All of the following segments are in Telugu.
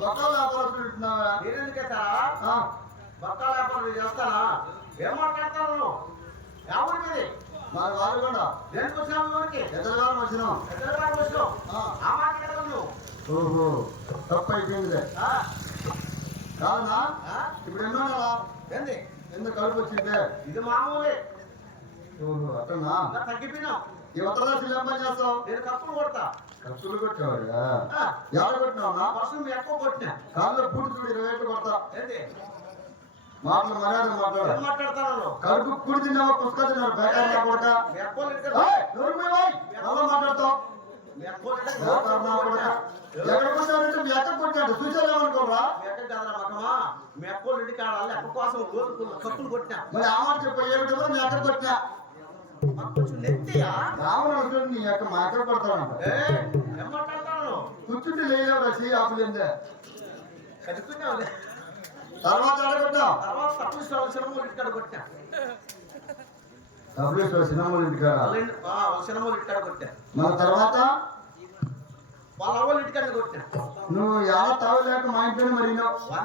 బొక్కల వ్యాపారం పెట్టున్నావా నేనెందుకేస్తారా బత్తాల వ్యాపారం చేస్తానా ఏం మాట్లాడతాను ఎవరి మీది మా వాళ్ళు కూడా దేనికి వచ్చినావు ఊరికి ఎదురుగాలం వచ్చినాం ఎదురుగా వచ్చినావు ఆ. ఆ మాట ఎక్కడ నువ్వు ఓహో తప్పు అయిపోయింది ఆ? ఇప్పుడు ఏంది ఎందుకు కడుపు వచ్చిందే ఇది మామూలే ఓహో అట్టనా ఇంకా తగ్గిపోయినావు ఈ పని చేస్తావు నేను కప్పులు కొడతా ఖర్చులు కొట్టేవాడు. ఎవరు కొట్టినావునా వర్షం ఎక్కువ కొట్టినా? పూటి చూడు ఇరవై ఏళ్ళు కొడతా. మాటలు మర్యాద మాట్లాడు. ఏం మాట్లాడతాను నువ్వు కడుపు కూడి తిన్నావా పుస్తకం తిన్నావు బేకార్ కొడక ఎవరు మాట్లాడతావు? మీ ఎక్కడ కొట్టాడంటే మీ అక్క కొట్టాడు. చూసేదేమనుకోరా మీ అక్క కాదురా మకమా మీ అక్కోళ్ళు ఇంటికి ఆడాలి అక్క కోసం రోజు కప్పులు కొట్టినా. మరి ఆ మాట చెప్పు ఏమిటో మీ అక్క కొట్టినా? మాకు కొంచెం నెత్తియా రావణ నీ యొక్క మా అక్క కొడతాడంట ఏ ఏం మాట్లాడతాను కూర్చుంటే లేవు రసి ఆపులేందే తర్వాత ఆడగొట్టావు తర్వాత తప్పు ఇష్టం సినిమా ఇంటికాడ కొట్టా. డబ్బులు సినిమాలు ఇంటి- కొట్టా. మన తర్వాత? వాళ్ళ అవ్వాలి ఇంటికాడ కొట్టా. నువ్వు ఎలా తాగలేక మా ఇంట్లోనే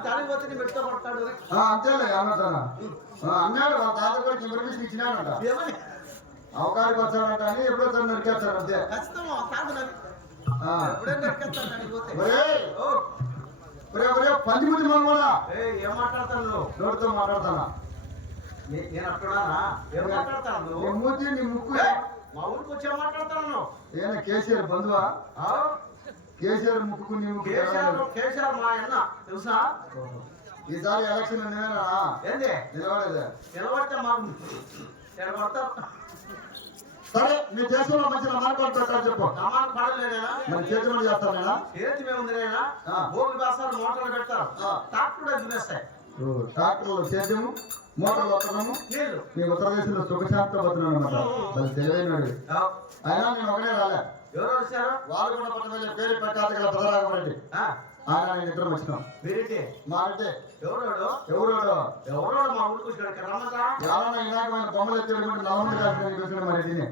తాళి పోతే మెట్టుతో పడతాడు. ఆ, అంతేలే అన్నదానా అన్నాడు వాళ్ళ తాత కూడా ఇన్ఫర్మేషన్ ఇచ్చినాడంట. అవకాశం వచ్చాడంట అని ఎప్పుడో తను నరికేస్తాడు అంతే. పంది బుద్ధి మనం కూడా. ఏ ఏం మాట్లాడతాను నువ్వు? నోటితో మాట్లాడతానా? నే- నేను అట్టున్నానా ఏం మాట్లాడతాను నీ నువ్వు మూతి నీ ముక్కు. మా ఊరికి వచ్చి ఏం మాట్లాడతాను నువ్వు? ఏనా కేసీఆర్ బంధువా? ఆ? కేసీఆర్ ముక్కు నీ ముక్కు కేసీఆర్ కేసీఆర్ మా అన్న తెలుసా? ఈసారి ఎలక్షన్ నిలబడేదే నిలబడితే మాకు సరే మీ దేశంలో మంచి మాట్లాడుతాడు చెప్పు. సమాన పడలేనా మరి చేతులు చేస్తాను నేనా చేతి ఉందిరేనా ఆ. భోగి వేస్తారు మోటార్లు పెడతారు. ట్రాక్టర్ తినేస్తాయి. ట్రాక్టర్లో సేద్యము మోటార్లు వస్తున్నాము మీ ఉత్తరదేశంలో సుఖశాంత బతున్నాడు అనమాట అది తెలివైనడు ఆ. అయినా నేను ఒకనే రాలే. ఎవరు వచ్చారు? వాళ్ళు కూడా పేరు పెట్టాలి కదా పదరాగరెడ్డి ఆ, ఆయన నేను ఇద్దరం వచ్చినాం. మీరేంటి మా అంటే ఎవరోడు? ఎవరోడు? ఎవరోడు మా ఊరికి వచ్చాడు రమ్మతా ఎవరన్నా బొమ్మలు నవంబర్ రాష్ట్రానికి వచ్చిన మరి దీన్ని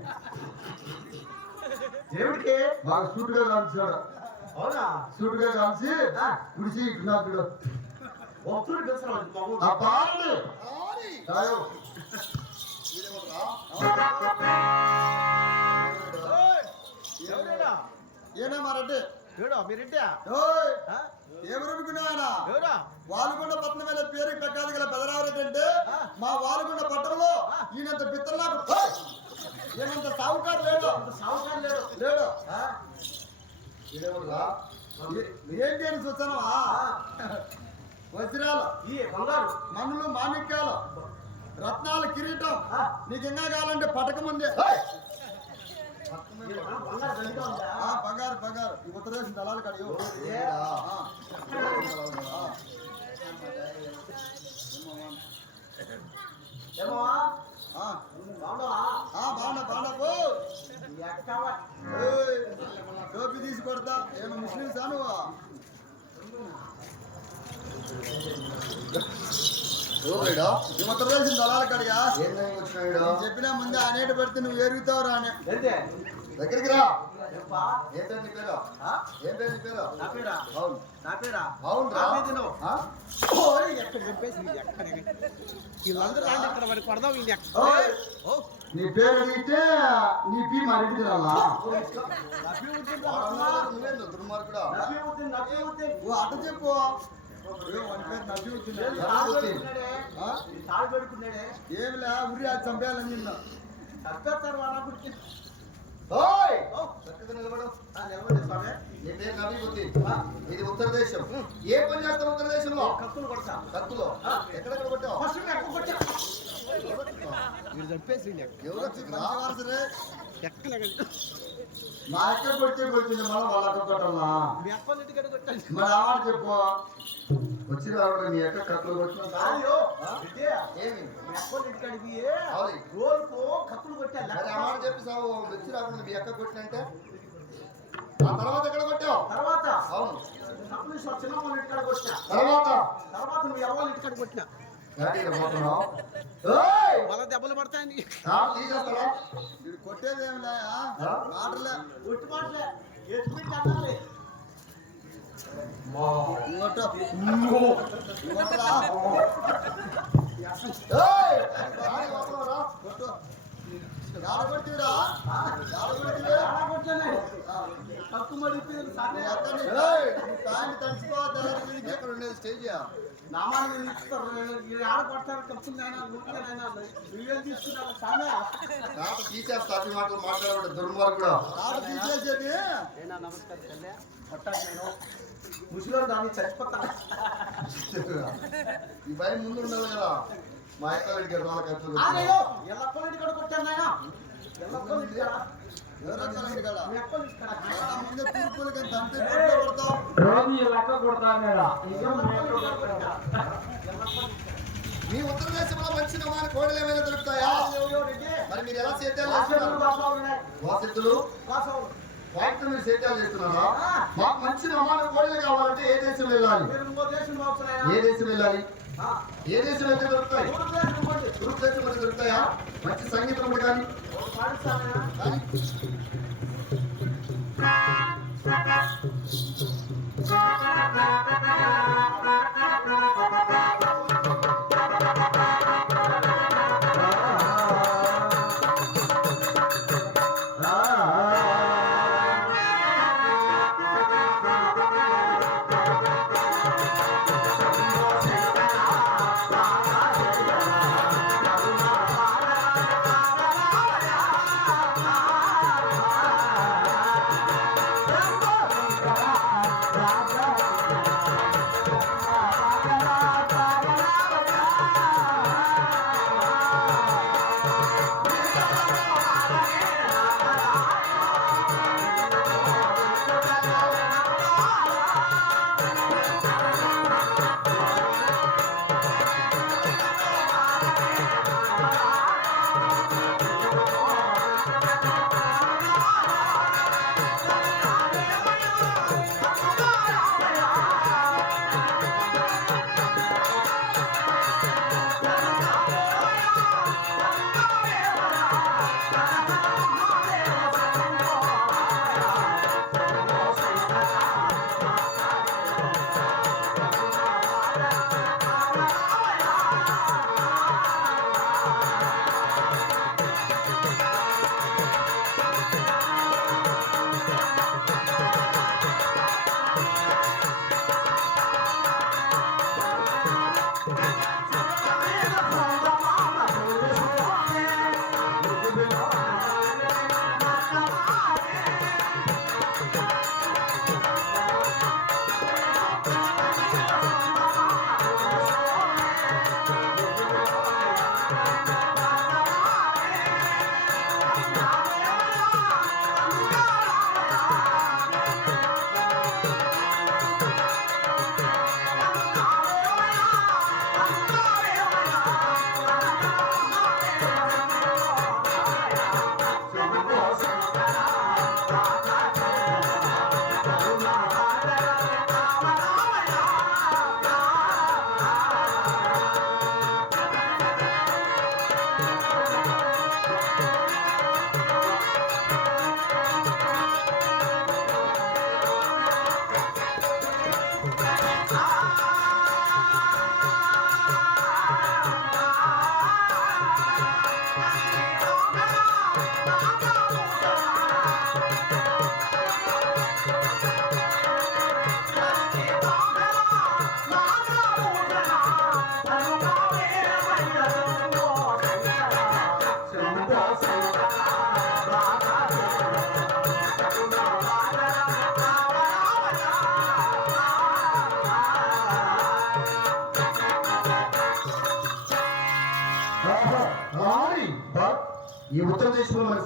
దేవుడికి? బాగా సూట్గా కాల్చాడు. అవునా? సూట్గా కాల్చి. కుడిచి ఏనా మరంటే మీరింటే ఎవరా? వాలుగొండ పట్టణం మీద పేరు పెట్టాలి గల పెదరావరెడ్డి అంటే మా వాలుగొండ పట్టణంలో ఈయనంత పిత్తలకు ఈయనంత సావుకారు లేడు. సంవత్సరం లేడు. లేడు. ఏంటి అని చూస్తానవా? వజ్రాలు ఈ బంగారు. మనులు మాణిక్యాలు రత్నాల కిరీటం. నీకు ఇంకా కావాలంటే పటకం ఉంది బంగారు దండిగా బంగారు ఈ ఉత్తరదేశం దళాలు కడియో టోపీ తీసి కొడతా ఏమో ముస్లిమ్సా నువ్వు దళాలు కడిగా? నేను చెప్పినా ముందే అనేటి పెడితే నువ్వు ఎరుగుతావు రానే? దగ్గరికి రా? ఏం పేరు నీ పేరు? ఆ? ఏం పేరు నీ పేరు? నా పేరా? అవును. నా పేరా? రా. ఎక్కడ చెప్పేసి? వీళ్ళందరూ రాండి ఇక్కడ కొడదాం వీళ్ళు నీ పేరు అడిగితే నీ పీ మా ఇంటికి రాలా దుర్మార్గుడా? అట చెప్పు. ఏమిలే ఉరి అది చంపేయాలని నిన్ను. చంపేస్తారు వాళ్ళ ఇది ఉత్తర దేశం. ఏ పని చేస్తావు ఉత్తర దేశంలో? కత్తులు కొడతా. కత్తులో. ఎక్కడెక్కడ కొట్టావు? ఫస్ట్ నువ్వు ఎక్కడ కొట్టా? వీడు చంపేసి ఎవరు. ఎక్కడ? అక్క కొట్టే కొట్టింది మళ్ళీ వాళ్ళ అక్క కొట్టాలా మీ అప్ప ఇంటికి కొట్టాను మరి ఆ మాట చెప్పు. వచ్చి రావడం నీ ఎక్కడ కత్తులు కొట్టినా? చెప్పి సావు. వచ్చి రాకుండా మీ ఎక్క కొట్టినంటే? ఆ తర్వాత ఎక్కడ కొట్టావు? తర్వాత? అవును. తర్వాత? తర్వాత మీ అవ్వాలి ఇంటికాడ కొట్టిన? దెబ్బలు వీడు కొట్టేది? మాటలే ఒట్టి మాటలే. ఎత్తు పెట్టి అన్నాలి ఎక్కడ ఉండేది స్టేజ్ నామాన్ని ఇస్తారు అతి మాటలు మాట్లాడబడి దుర్మార్గుడు. తీసేసేది. నమస్కారం ముసలిలో దాన్ని చచ్చిపోతాను ఈ భయం ముందు ఉండాలి కదా. మా అక్క దగ్గర వాళ్ళ కొట్టాను నాయన. ఇంటికాడ? మీ అప్ప ఇంటికాడ అంత ముందే తూర్పులకి తంతే కొట్టే కొడతావు రోజు ఈ లెక్క కొడతాను కదా ఎల్లప్ప ఇంటికాడ కొట్టా ఎల్లప్ప మీ ఉత్తర దేశంలో మంచి నమాని కోడలు ఏమైనా దొరుకుతాయా? మరి మీరు ఎలా సేద్యాలు వాసిద్దులు? వాటితో మీరు సేద్యాలు చేస్తున్నారా? మాకు మంచి నమాని కోడలు కావాలంటే ఏ దేశం వెళ్ళాలి? మీరు ఇంకో దేశం ఏ దేశం వెళ్ళాలి? ఏ దేశం వెళ్తే దొరుకుతాయి? మూడు దేశం పోండి తూర్పు దేశం మరి దొరుకుతాయా? మంచి సంగీతం కూడా కానీ? పాకిస్తానా కానీ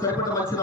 చేపట్టవచ్చిన